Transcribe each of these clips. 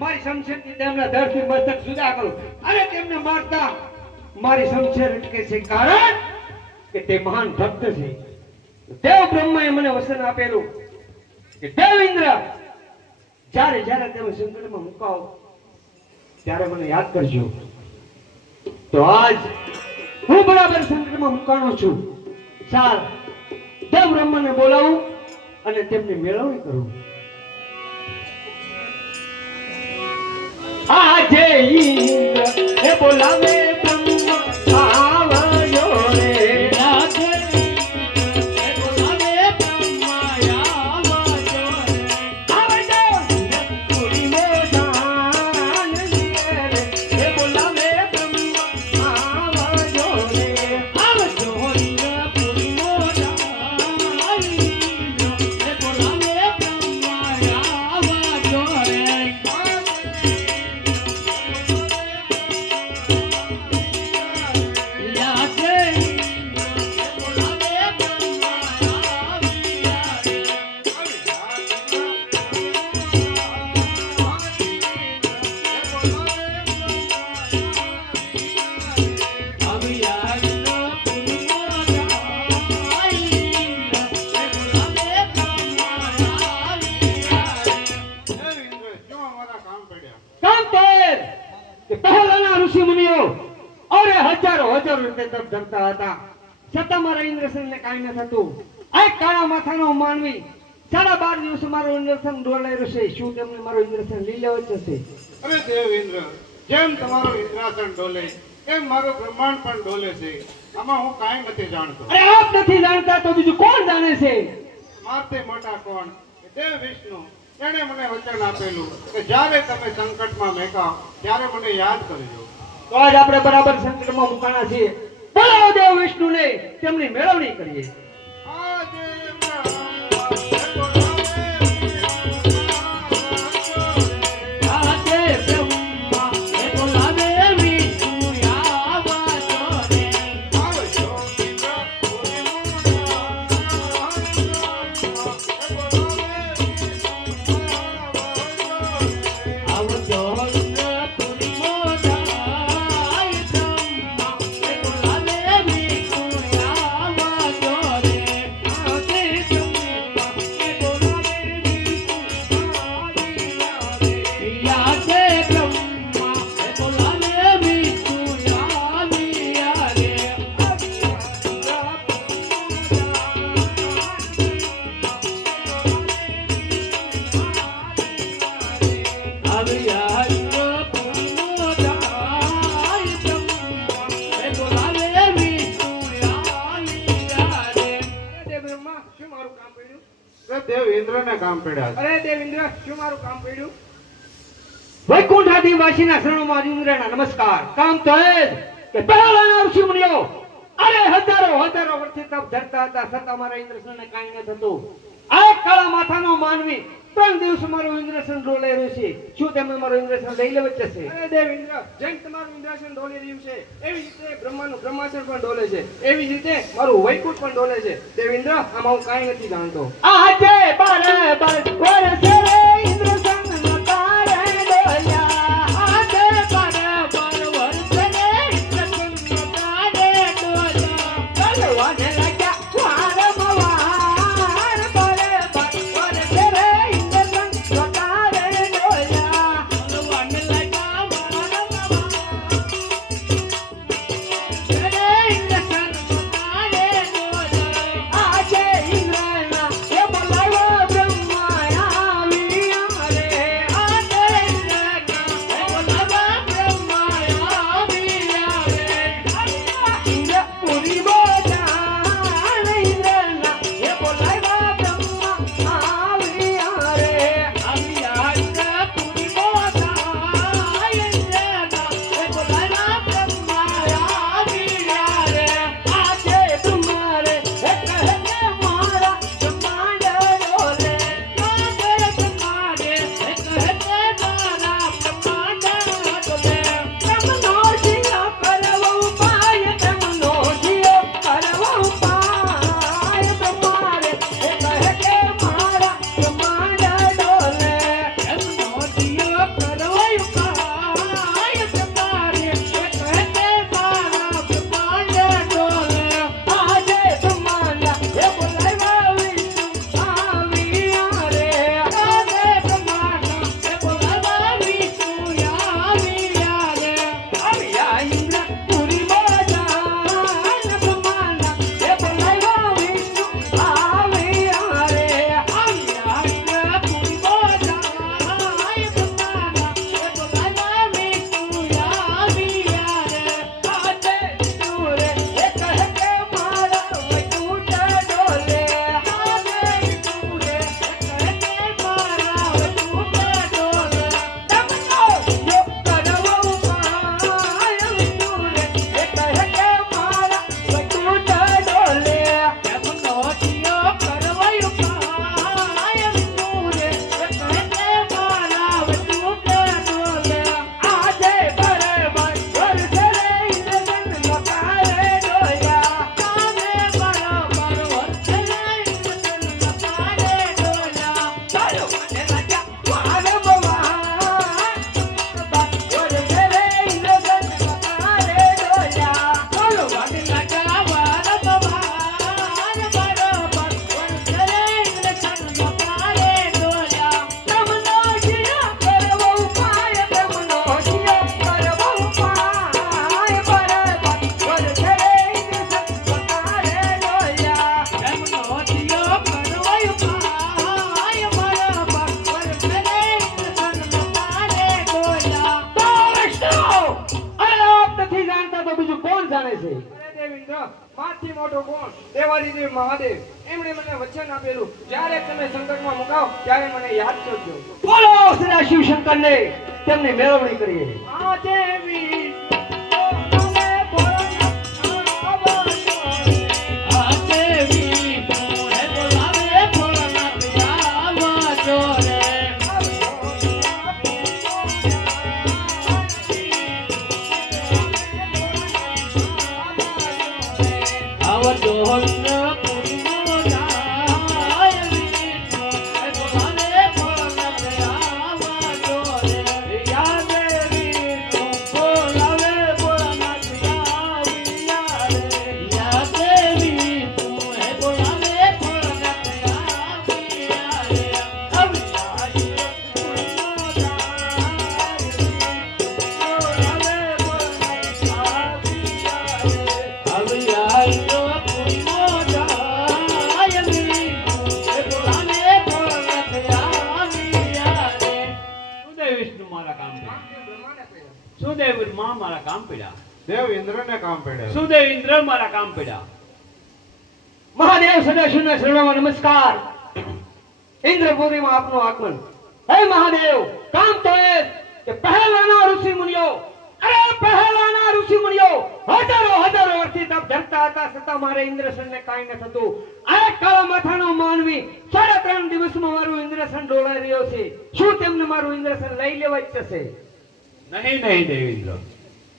મારી શમશેરથી તેમના ધરથી મસ્તક જુદા કરું અને તેમને મારતા મારી શમશેર અટકે છે કારણ કે તે મહાન ભક્ત છે. દેવ બ્રહ્માએ મને વસન આપેલું કે દેવ ઇન્દ્ર જ્યારે જ્યારે તમે સંકટમાં મુકાઓ ત્યારે મને યાદ કરજો. તો આજ હું બરાબર સંકટમાં મુકાણો છું. ચાલ દેવ બ્રહ્માને બોલાવું અને તેમની મેળવણી કરું. આજે ઇન્દ્ર એ બોલાવે બ્રહ્મા આવ્યો રે. આજે ઇન્દ્ર એ બોલાવે બ્રહ્મા આવ્યો રે. આવજો પૂરી મોજાન રે એ બોલાવે બ્રહ્મા આવ્યો રે. આવજો ઇન્દ્ર પૂરી મોજાન એ બોલાવે બ્રહ્મા આવ્યો રે. માનવી 12.5 દિવસ મારો ઇન્દ્રસન ડોલાયો છે. શું તમને મારો ઇન્દ્રસન લઈ લેવો જ છે? અરે દેવ ઇન્દ્ર, જેમ તમારો ઇન્દ્રાસન ડોલે એમ મારો બ્રહ્માંડ પણ ડોલે છે. આમાં હું કાંઈ નથી જાણતો. અરે આપ નથી જાણતા તો બીજું કોણ જાણે છે? મારતે મોટા કોણ? દેવ વિષ્ણુ. એણે મને વચન આપેલું કે જ્યારે તમે સંકટમાં મેકાવ ત્યારે મને યાદ કરજો. તો આજ આપણે બરાબર સંકટમાં મુકાણા છીએ. બોલાવો દેવ વિષ્ણુને, તેમની મેળવણી કરીએ. દેવ ઇન્દ્રને કામ પડ્યા. અરે દેવ ઇન્દ્ર, શું મારું કામ પડ્યું? વૈકુંઠ આદિવાસીના શરણોમાં ઇન્દ્રના નમસ્કાર. કામ તો એ જ કે પહેલાના ઋષિ મુનિઓ અરે હજારો વર્ષથી તપ ધરતા હતા, છતાં મારા ઇન્દ્રસનને કાંઈ ન થતું. આ કાળા માથાનો માનવી 3 દિવસ મારું ઇન્દ્રસન ડોલે રહ્યું છે. શું તમે મારું ઇન્દ્રસન લઈ લેવા જશે? અરે દેવ ઇન્દ્ર, જેમ તમારું ઇન્દ્રાસન ડોલી રહ્યું છે એવી જ રીતે બ્રહ્માનું બ્રહ્માસન પણ ડોલે છે, એવી જ રીતે મારું વૈકુંઠ પણ ડોલે છે. દેવ ઇન્દ્ર, આમાં હું કાંઈ નથી જાણતો. આજે બરાબર વરસે રે ઇન્દ્રસન નકારે ડોલ્યા. આજે બરાબર વરસે રે ઇન્દ્રસન નકારે ડોલ્યા. કલવાને લાગ્યા વારંવાર બરાબર વરસે રે ઇન્દ્રસન નકારે ડોલ્યા. કલવાને લાગ્યા વારંવાર રે ઇન્દ્રસન નકારે ડોલ્યા. આજે ઇન્દ્રના એ બોલાવ્યો બ્રહ્મા આવ્યા રે. આજે ઇન્દ્રના એ બોલાવ્યો બ્રહ્મા આવ્યા રે. ઇન્દ્ર પુરી બોજાન ઇન્દ્રના એ બોલાવ્યો બ્રહ્મા આવ્યા રે. આવ્યા ઇન્દ્ર પુરી બોજાન ઇન્દ્રના એ બોલાવ્યો બ્રહ્મા આવ્યા રે. આજે તમારે એક હે મારા બ્રહ્માંડ ડોલે. આજે તમારે એક હે મારા બ્રહ્માંડ ડોલે. તમનો જીવ કરવો ઉપાય, તમનો જીવ કરવો ઉપાય. તમારે એક હે મારા બ્રહ્માંડ ડોલે. તમનો જીવ કરવો ઉપાય, તમારે એક હે મારા બ્રહ્માંડ ડોલે. આજે તમારા એ બોલાવ્યા વિષ્ણુ આવ્યા રે. આજે તમારા એ બોલાવ્યા વિષ્ણુ આવ્યા રે. આવ્યા ઇન્દ્ર પુરી બોજાન બ્રહ્માના એ બોલાવ્યા વિષ્ણુ આવ્યા રે. આવ્યા ઇન્દ્ર પુરી બોજાન બ્રહ્માના એ બોલાવ્યા વિષ્ણુ આવ્યા રે. આજે વિષ્ણુ રે એક હે મારા વૈકુંઠ ડોલે. આજે વિષ્ણુ રે એક હે મારા વૈકુંઠ ડોલે. તમનો જો કરવો ઉપાય, વિષ્ણુ રે એક હે મારા વૈકુંઠ ડોલે. તમનો જીઓ કરવો ઉપાય, વિષ્ણુ રે એક હે મારા વૈકુંઠ ડોલે. આજે બરાબર વરસે રે ઇન્દ્રસન નકારે ડોલ્યા. આજે બરાબર વરસે રે ઇન્દ્રસન નકારે ડોલ્યા. ચાલો મને લાગ્યા વારંવાર વરસે રે ઇન્દ્રસન નકારે ડોલ્યા. ચાલો મને લાગ્યા વારંવાર બરાબર વરસે રે ઇન્દ્રસન નકારે ડોલ્યા. તમનો જીવ કરવો ઉપાય, તમનો જીવ કરવો ઉપાય. બરાબર વરસે રે ઇન્દ્રસન નકારે ડોલ્યા. તમનો જીવ કરવો ઉપાય, બરાબર વરસે રે ઇન્દ્રસન નકારે ડોલ્યા. તો વિષ્ણુ, અરે આપ નથી જાણતા તો બીજું કોણ જાણે છે? અરે દેવ ઇન્દ્ર, માથી મોટો કોણ? દેવાદિદેવ મહાદેવ. એમણે મને વચન આપેલું, જ્યારે તમે સંકટમાં મુકાવ ત્યારે મને યાદ કરજો. બોલો સદા શિવ શંકરને, તેમની મેળવણી કરીએ. આ દેવી સુદેવ માં મારા કામ પડ્યા. દેવ ઇન્દ્રને કામ પડ્યા. સુદેવ ઇન્દ્ર મારા કામ પડ્યા. મહાદેવ સદાશિવના શરણોમાં નમસ્કાર. ઇન્દ્રપુરીમાં આપનું આગમન. હે મહાદેવ, કામ તો એ કે પહેલાના ઋષિ મુનિઓ અરે પહેલાના ઋષિમુનિઓ હજારો વર્ષથી તપ ધરતા હતા, છતાં મારે ઇન્દ્રસનને કાંઈ ન થતું. આ કાળા માથાનો માનવી 3.5 દિવસમાં મારું ઇન્દ્રસન ડોલાઈ રહ્યો છે. શું તેમને મારું ઇન્દ્રસન લઈ લેવા ઈચ્છે છે? નહીં દેવેન્દ્ર,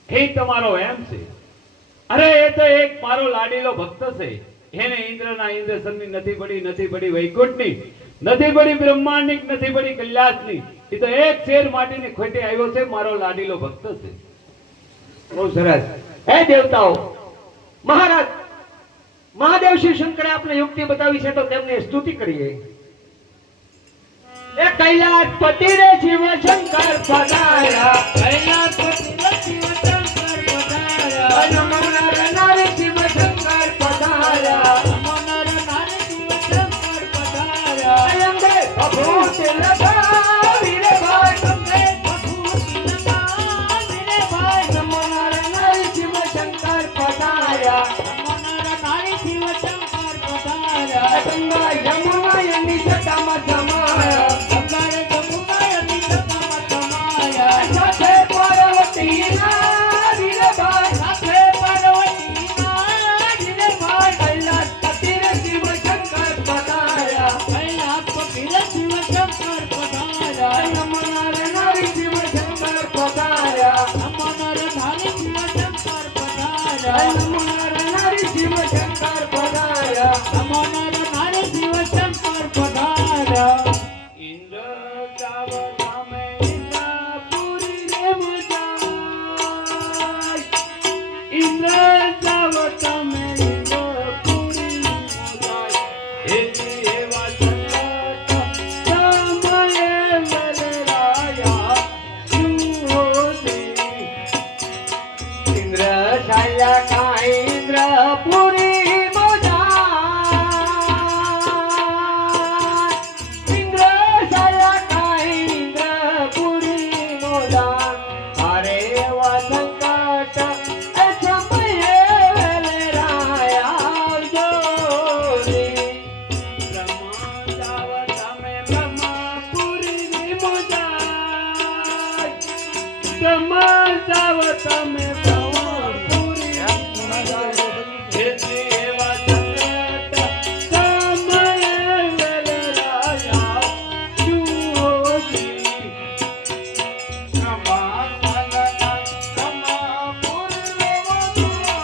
એ તમારો એમ છે. અરે એ તો એક મારો લાડીલો ભક્ત છે. એને ઇન્દ્રના ઇન્દ્રસનની નથી પડી વૈકુંઠની, નથી પડી બ્રહ્માંડની, નથી પડી કૈલાસની. એ તો એક શેર માટીની ખોટે આવ્યો છે. મારો લાડીલો ભક્ત છે. બહુ સરસ. હે દેવતાઓ, મહારાજ મહાદેવ શિવ શંકરે આપણે યુક્તિ બતાવી છે, તો તેમની સ્તુતિ કરીએ. એ કૈલાસપતિ રે શિવ શંકર પધાર્યા, કૈલાસપતિ રે શિવ શંકર પધાર્યા, નમો નર શિવ શંકર પધાર્યા, નમો નર શિવ શંકર પધાર્યા. અંગે ભભૂત લગાવી રે ભાઈ, અંગે ભભૂત લગાવી રે ભાઈ, નમો નર શિવ શંકર પધાર્યા, નમો નર શિવ શંકર પધાર્યા. ગંગા યમુના એની જટામાં જમાયા, ગંગા યમુના એની જટામાં જમાયા. સાથે પાર્વતી ના વીરભાઈ, સાથે પાર્વતી ના વીરભાઈ, કૈલાસપતિ રે શિવ શંકર પધાર્યા, કૈલાસપતિ રે શિવ શંકર પધાર્યા. નમો નર નારી શિવ શંકર પધાર્યા, નમો નર નારી શિવ શંકર પધાર્યા, નમો નર નારી શિવ શંકર પધાર્યા, નમો નર નારી શિવ શંકર પધાર્યા. ઇન્દ્ર જાવ સામે ઇન્દ્રપુરી રે મુજાય, ઇન્દ્ર જાવ તમે ઇન્દ્રપુરી મુજાય. એથી એવા સંકટ સમયે વરરાયા જુઓજી. ઇન્દ્ર શાયા કાંઈ ઇન્દ્રપુરી મોજાય, ઇન્દ્ર શાયા કાંઈ ઇન્દ્રપુરી મોજાય. અરે એવા સંકટ એ સમયે વેલેરાયા આવજોજી. બ્રહ્મા જાવ તમે બ્રહ્માપુરી રે મુજાય, બ્રહ્મા જાવ તમે બ્રહ્માપુરી રે મુજાય. એથી એવા સંકટ સમયે વેલરાયા જુઓજી. બ્રહ્મા ચાલના બ્રહ્માપુર રે મુજાય,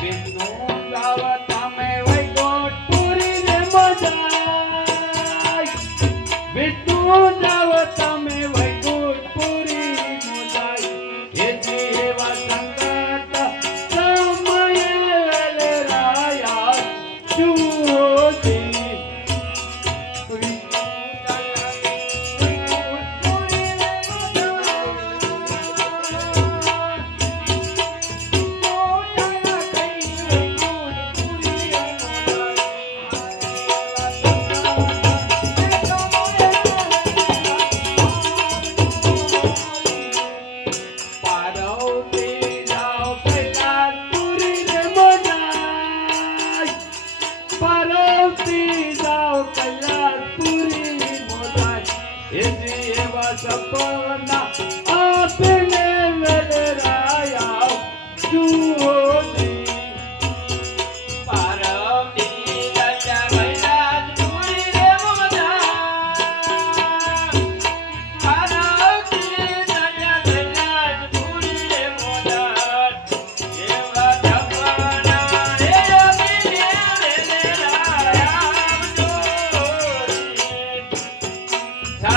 વિષ્ણુ જાવ તમે વૈકુંઠપુરી રે મુજાય, વિષ્ણુ જાવ તમે વૈકુંઠપુરી મુજાય. એથી એવા સંકટ સમયે વેલરાયા જુઓજી. પાર્વતી જાવ કૈલાસપુરી રે મુજાય, પાર્વતી જાવ કૈલાસપુરી મુજાય. એથી એવા સપના